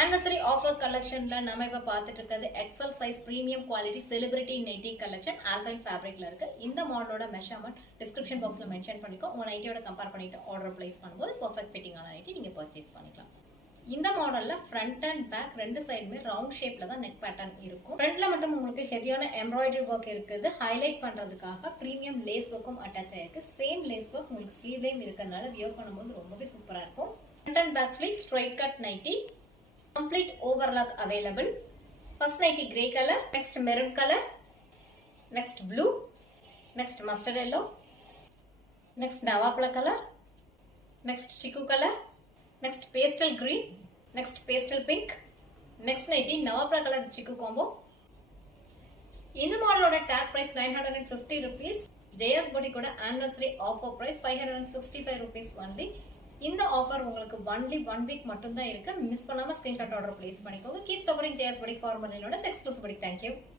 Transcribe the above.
anniversary offer collectionல நம்ம இப்ப பார்த்துட்டு இருக்கிறது XL size premium quality celebrity nighty collection alpine ஃபேப்ரிக்ல இருக்கு. இந்த மாடலோட மெஷர்மெண்ட் டிஸ்கிரிப்ஷன் பாக்ஸ்ல மென்ஷன் பண்ணிக்கோ. உங்க நைட்டியோட கம்பேர் பண்ணிட்டு ஆர்டர் பிளேஸ் பண்ணும்போது பெர்ஃபெக்ட் ஃபிட்டிங் ஆன நைட்டி நீங்க பர்ச்சேஸ் பண்ணிக்கலாம். இந்த மாடல்ல ஃப்ரண்ட் அண்ட் பேக் ரெண்டு சைடுமே ரவுண்ட் ஷேப்ல தான் நெக் பேட்டர்ன் இருக்கும். ஃப்ரண்ட்ல மட்டும் உங்களுக்கு ஹெவியான எம்ப்ராய்டரி ஒர்க் இருக்குது. ஹைலைட் பண்றதுக்காக பிரீமியம் லேஸ் ஒர்க்கும் அட்டாச் ஆயிருக்கு. சேம் லேஸ் ஒர்க் உங்களுக்கு ஸ்லீவ்லயும் இருக்கறனால வியர் பண்ணும்போது ரொம்பவே சூப்பரா இருக்கும். Front and back fit straight cut nighty, complete overlock available. First nighty grey color, next maroon color, next blue, next mustard yellow, next navapla color, next chiku color, next pastel green, next pastel pink, next nighty navapla color chiku combo. In the model tag price 950 rupees. JS Boutique anniversary offer price 565 rupees only. இந்த offer உங்களுக்கு only 1 week மட்டும் தான் இருக்கு. Miss பண்ணாம screenshot order place பண்ணிக்கோங்க. Keep supporting JS Boutique for மொபைலோட 6+ Boutique. Thank you.